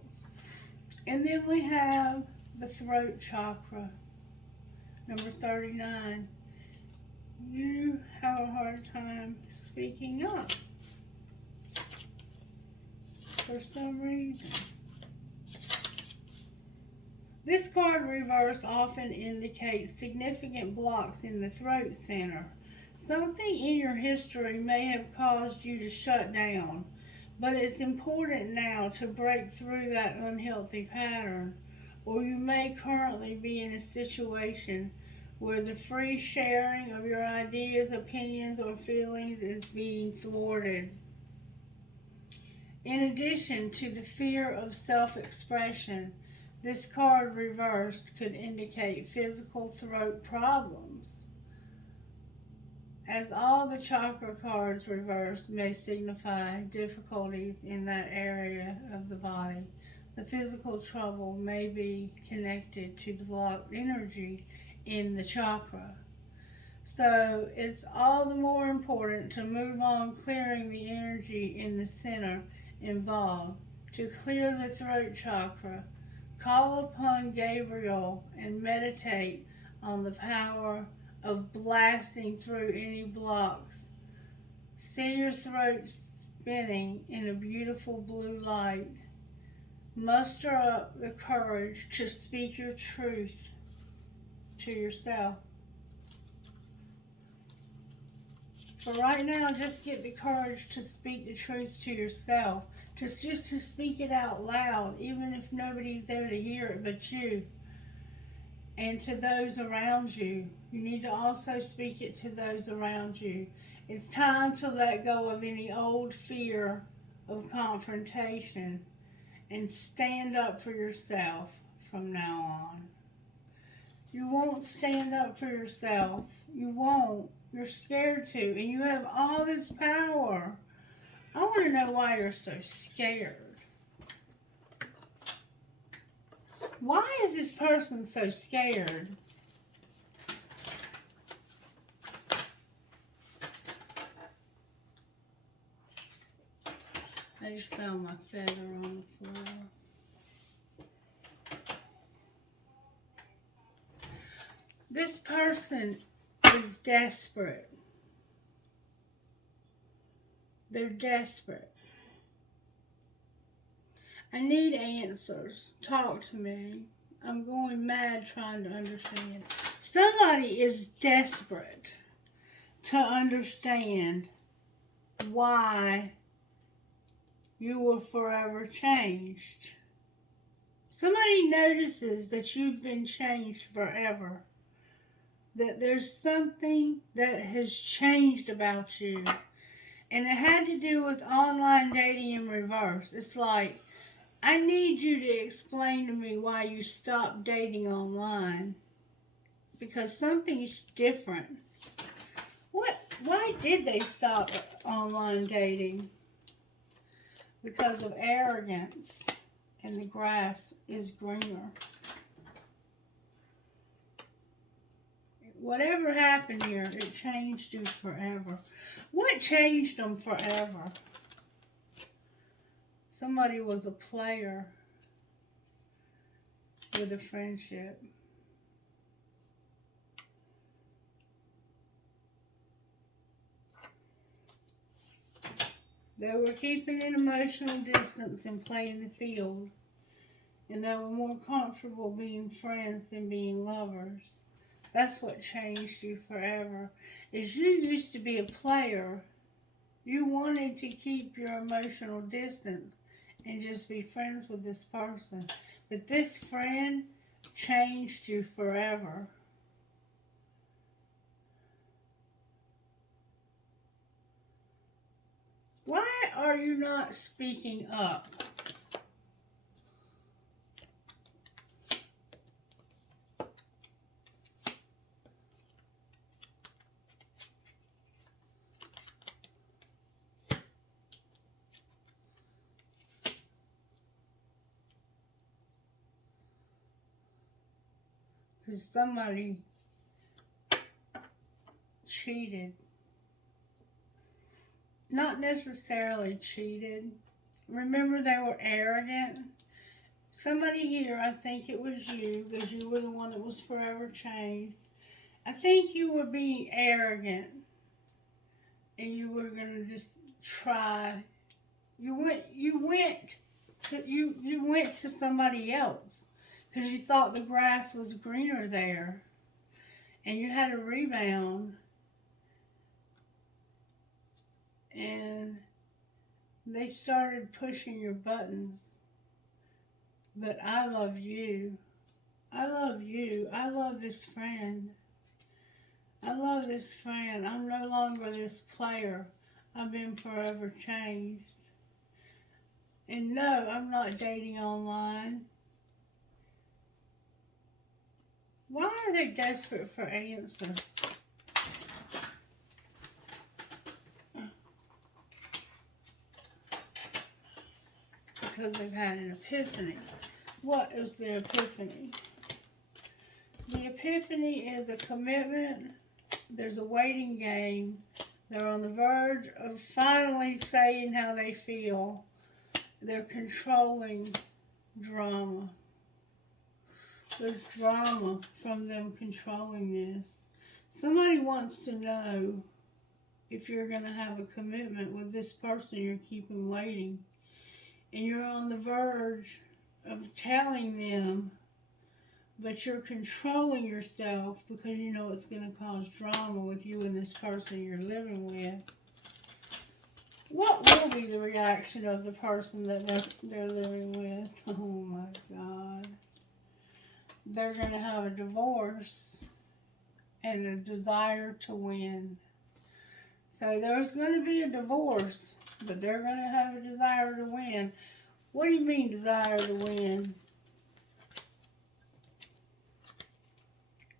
And then we have the throat chakra, number 39. You have a hard time speaking up for some reason. This card reversed often indicates significant blocks in the throat center. Something in your history may have caused you to shut down, but it's important now to break through that unhealthy pattern, or you may currently be in a situation where the free sharing of your ideas, opinions, or feelings is being thwarted. In addition to the fear of self-expression, this card reversed could indicate physical throat problems, as all the chakra cards reversed may signify difficulties in that area of the body. The physical trouble may be connected to the blocked energy in the chakra. So it's all the more important to move on clearing the energy in the center involved. To clear the throat chakra, call upon Gabriel and meditate on the power of blasting through any blocks. See your throat spinning in a beautiful blue light. Muster up the courage to speak your truth to yourself. For right now, just get the courage to speak the truth to yourself. Just to speak it out loud, even if nobody's there to hear it but you. And to those around you. You need to also speak it to those around you. It's time to let go of any old fear of confrontation and stand up for yourself from now on. You won't stand up for yourself. You won't. You're scared to, and you have all this power. I want to know why you're so scared. Why is this person so scared? I just found my feather on the floor. This person is desperate. They're desperate. I need answers. Talk to me. I'm going mad trying to understand. Somebody is desperate to understand why you were forever changed. Somebody notices that you've been changed forever. That there's something that has changed about you. And it had to do with online dating in reverse. It's like, I need you to explain to me why you stopped dating online. Because something's different. Why did they stop online dating? Because of arrogance. And the grass is greener. Whatever happened here, it changed you forever. What changed them forever? Somebody was a player with a friendship. They were keeping an emotional distance and playing the field. And they were more comfortable being friends than being lovers. That's what changed you forever. Is you used to be a player. You wanted to keep your emotional distance and just be friends with this person. But this friend changed you forever. Why are you not speaking up? Because somebody cheated. Not necessarily cheated. Remember, they were arrogant. Somebody here, I think it was you, because you were the one that was forever changed. I think you were being arrogant. And you were going to just try. You went to somebody else. because you thought the grass was greener there, and you had a rebound, and they started pushing your buttons. But I love you. I love you. I love this friend. I love this friend. I'm no longer this player. I've been forever changed. And no, I'm not dating online. Why are they desperate for answers? Because they've had an epiphany. What is the epiphany? The epiphany is a commitment. There's a waiting game. They're on the verge of finally saying how they feel. They're controlling drama. There's drama from them controlling this. Somebody wants to know if you're going to have a commitment with this person you're keeping waiting. And you're on the verge of telling them, but you're controlling yourself because you know it's going to cause drama with you and this person you're living with. What will be the reaction of the person that they're living with? Oh my God. They're going to have a divorce and a desire to win. So there's going to be a divorce, but they're going to have a desire to win. What do you mean, desire to win?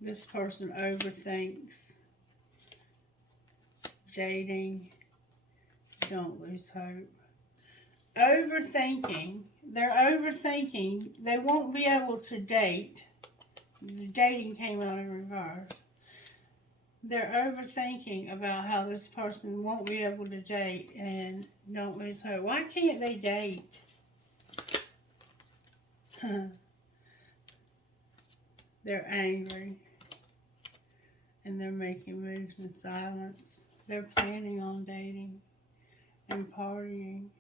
This person overthinks. Dating. Don't lose hope. Overthinking. They're overthinking. They won't be able to date. The dating came out in reverse. They're overthinking about how this person won't be able to date and don't lose hope. Why can't they date? They're angry. And they're making moves in silence. They're planning on dating and partying.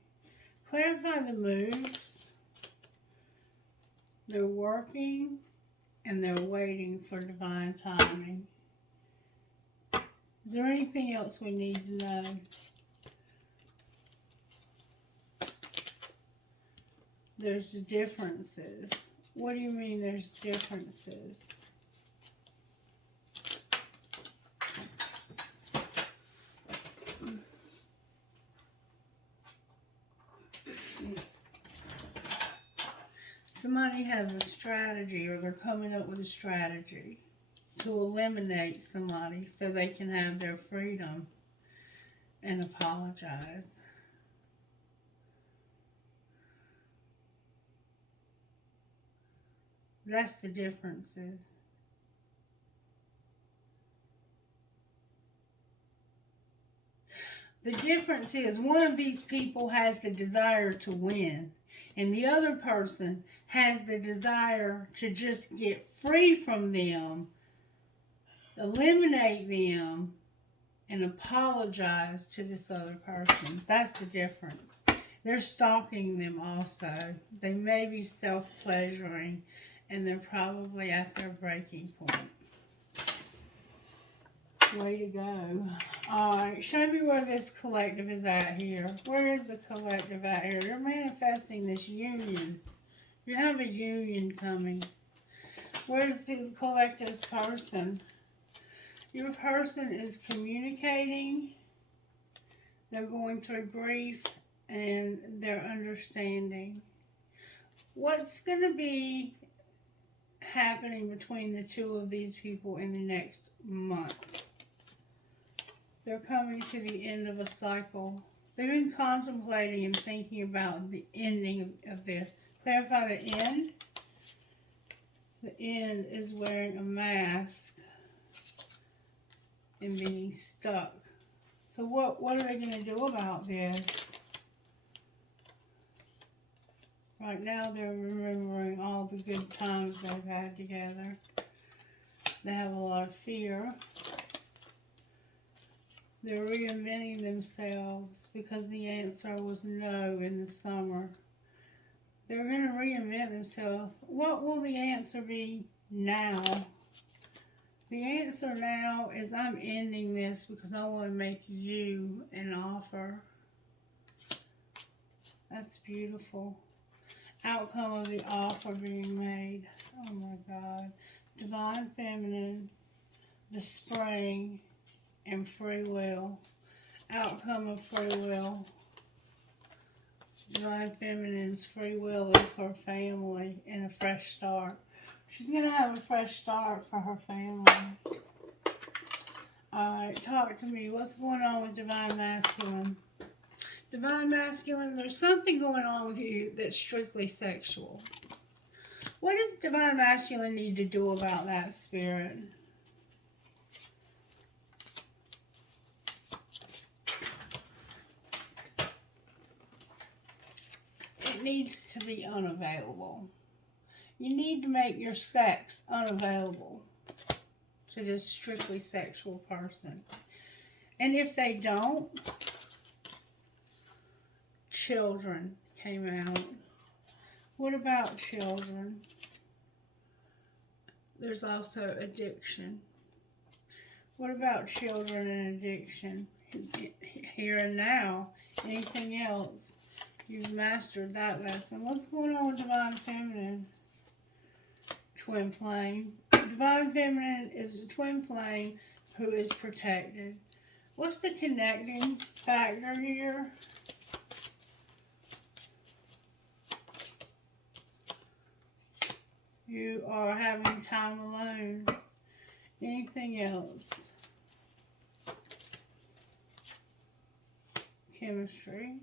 Clarify the moves. They're working and they're waiting for divine timing. Is there anything else we need to know? There's differences. What do you mean there's differences? Somebody has a strategy, or they're coming up with a strategy to eliminate somebody so they can have their freedom and apologize. That's the differences. The difference is one of these people has the desire to win, and the other person has the desire to just get free from them, eliminate them, and apologize to this other person. That's the difference. They're stalking them also. They may be self-pleasuring, and they're probably at their breaking point. Way to go. Alright, show me where this collective is at here. Where is the collective at here? You're manifesting this union. You have a union coming. Where's the collective's person? Your person is communicating. They're going through grief and they're understanding. What's going to be happening between the two of these people in the next month? They're coming to the end of a cycle. They've been contemplating and thinking about the ending of this. Clarify the end. The end is wearing a mask and being stuck. So what are they going to do about this? Right now they're remembering all the good times they've had together. They have a lot of fear. They're reinventing themselves because the answer was no in the summer. They're going to reinvent themselves. What will the answer be now? The answer now is I'm ending this because I want to make you an offer. That's beautiful. Outcome of the offer being made. Oh my God. Divine Feminine, the spring, and free will. Outcome of free will. Divine Feminine's free will is her family and a fresh start. She's going to have a fresh start for her family. Alright, talk to me. What's going on with Divine Masculine? Divine Masculine, there's something going on with you that's strictly sexual. What does Divine Masculine need to do about that, Spirit? It needs to be unavailable. You need to make your sex unavailable to this strictly sexual person. And if they don't, children came out. What about children? There's also addiction. What about children and addiction? Here and now. Anything else? You've mastered that lesson. What's going on with Divine Feminine? Twin flame. Divine Feminine is a twin flame who is protected. What's the connecting factor here? You are having time alone. Anything else? Chemistry.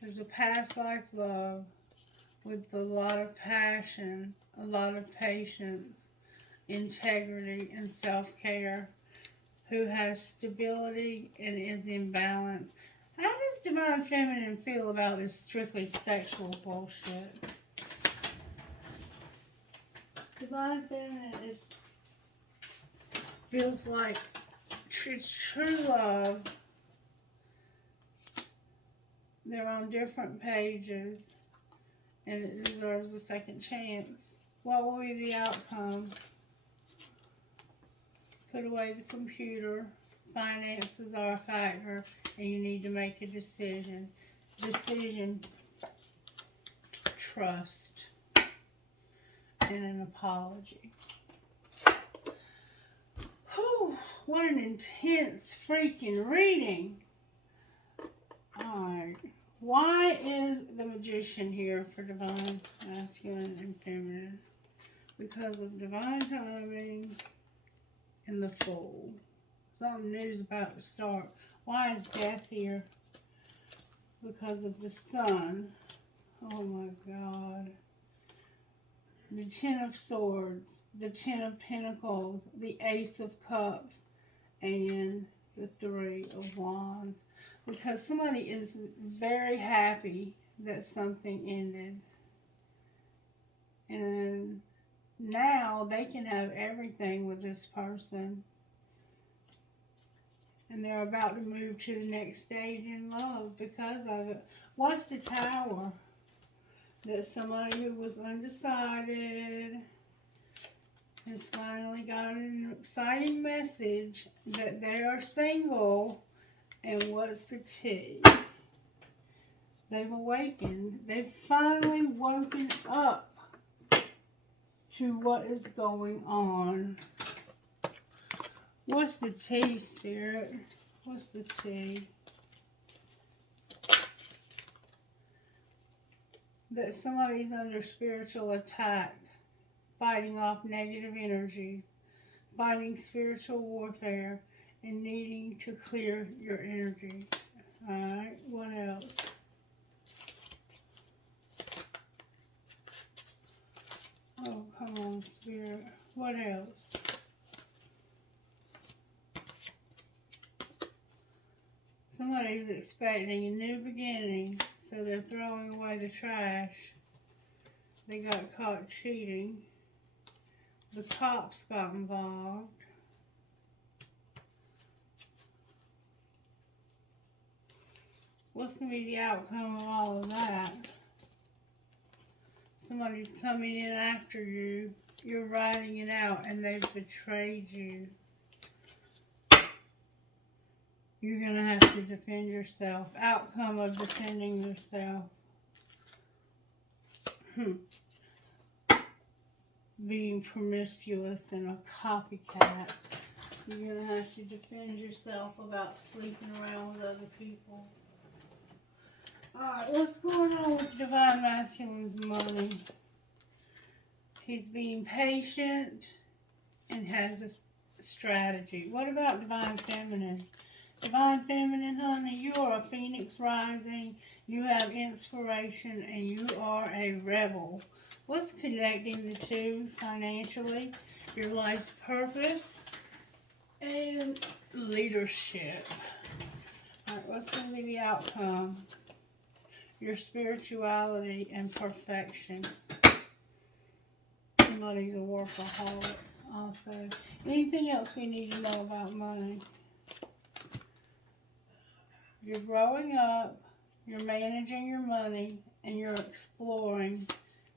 There's a past life love with a lot of passion, a lot of patience, integrity, and self-care, who has stability and is in balance. How does Divine Feminine feel about this strictly sexual bullshit? Divine Feminine feels like true love. They're on different pages, and it deserves a second chance. What will be the outcome? Put away the computer. Finances are a factor, and you need to make a decision. Decision, trust, and an apology. Whew, what an intense freaking reading. Alright, why is the Magician here for Divine Masculine and Feminine? Because of divine timing and the Fool. Something new's about to start. Why is Death here? Because of the Sun. Oh my God. The Ten of Swords, the Ten of Pentacles, the Ace of Cups, and the Three of Wands. Because somebody is very happy that something ended. And now they can have everything with this person. And they're about to move to the next stage in love because of it. What's the Tower? That somebody who was undecided has finally got an exciting message that they are single. And what's the tea? They've awakened. They've finally woken up to what is going on. What's the tea, Spirit? What's the tea? That somebody's under spiritual attack, fighting off negative energies, fighting spiritual warfare, and needing to clear your energy. Alright, what else? Oh, come on, Spirit. What else? Somebody's expecting a new beginning, so they're throwing away the trash. They got caught cheating. The cops got involved. What's going to be the outcome of all of that? Somebody's coming in after you. You're riding it out and they've betrayed you. You're going to have to defend yourself. Outcome of defending yourself. Being promiscuous and a copycat. You're going to have to defend yourself about sleeping around with other people. Alright, what's going on with Divine Masculine's money? He's being patient and has a strategy. What about Divine Feminine? Divine Feminine, honey, you are a phoenix rising. You have inspiration and you are a rebel. What's connecting the two financially? Your life purpose and leadership. Alright, what's going to be the outcome? Your spirituality and perfection. Somebody's a workaholic also. Anything else we need to know about money? You're growing up, you're managing your money, and you're exploring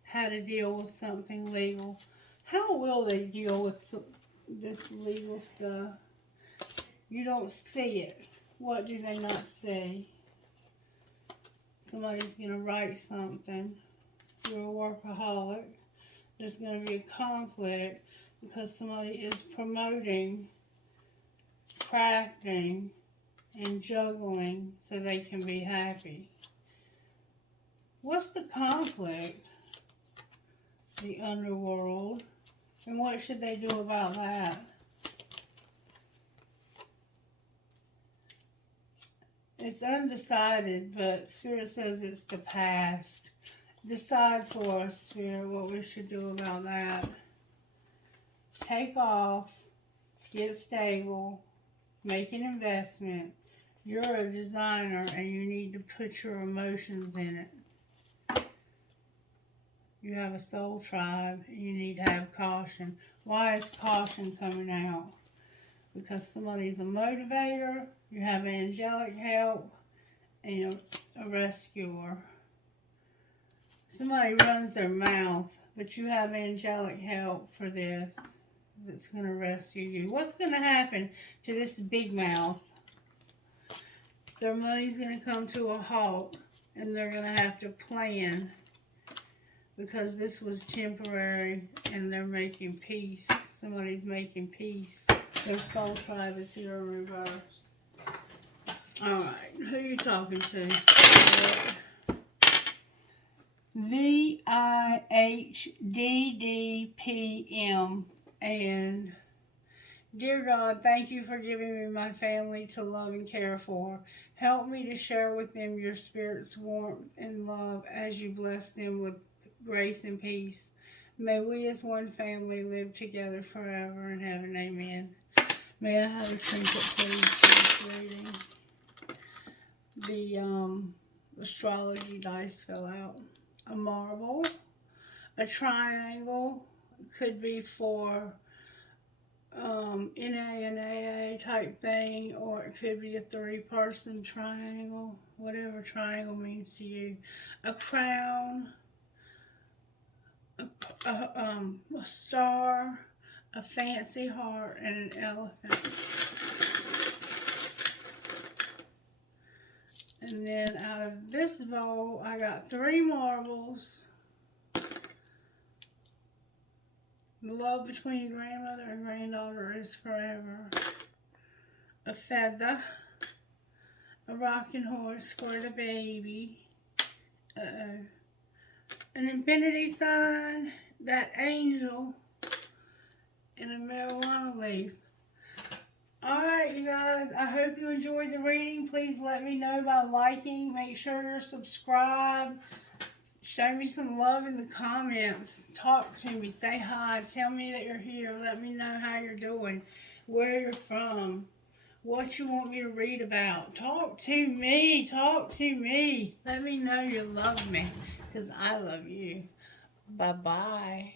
how to deal with something legal. How will they deal with this legal stuff? You don't see it. What do they not see? Somebody's going to write something. You're a workaholic. There's going to be a conflict because somebody is promoting, crafting, and juggling so they can be happy. What's the conflict? The underworld. And what should they do about that? It's undecided, but Spirit says it's the past. Decide for us, Spirit, what we should do about that. Take off, get stable, make an investment. You're a designer and you need to put your emotions in it. You have a soul tribe and you need to have caution. Why is caution coming out? Because somebody's a motivator, you have angelic help, and you're a rescuer. Somebody runs their mouth, but you have angelic help for this that's going to rescue you. What's going to happen to this big mouth? Their money's going to come to a halt, and they're going to have to plan because this was temporary, and they're making peace. Somebody's making peace. Their soul tribe is here in reverse. Alright, who are you talking to? VIHDDPM. And dear God, thank you for giving me my family to love and care for. Help me to share with them your Spirit's warmth and love as you bless them with grace and peace. May we as one family live together forever in heaven. Amen. May I have a trinket, please, for this reading? The astrology dice fell out. A marble, a triangle, could be for NA and AA type thing, or it could be a 3-person triangle, whatever triangle means to you. A crown, a star, a fancy heart, and an elephant. And then out of this bowl, I got 3 marbles. The love between grandmother and granddaughter is forever. A feather. A rocking horse for the baby. An infinity sign. That angel. And a marijuana leaf. Alright, you guys, I hope you enjoyed the reading. Please let me know by liking. Make sure you're subscribed. Show me some love in the comments. Talk to me. Say hi. Tell me that you're here. Let me know how you're doing. Where you're from. What you want me to read about. Talk to me. Talk to me. Let me know you love me. Because I love you. Bye-bye.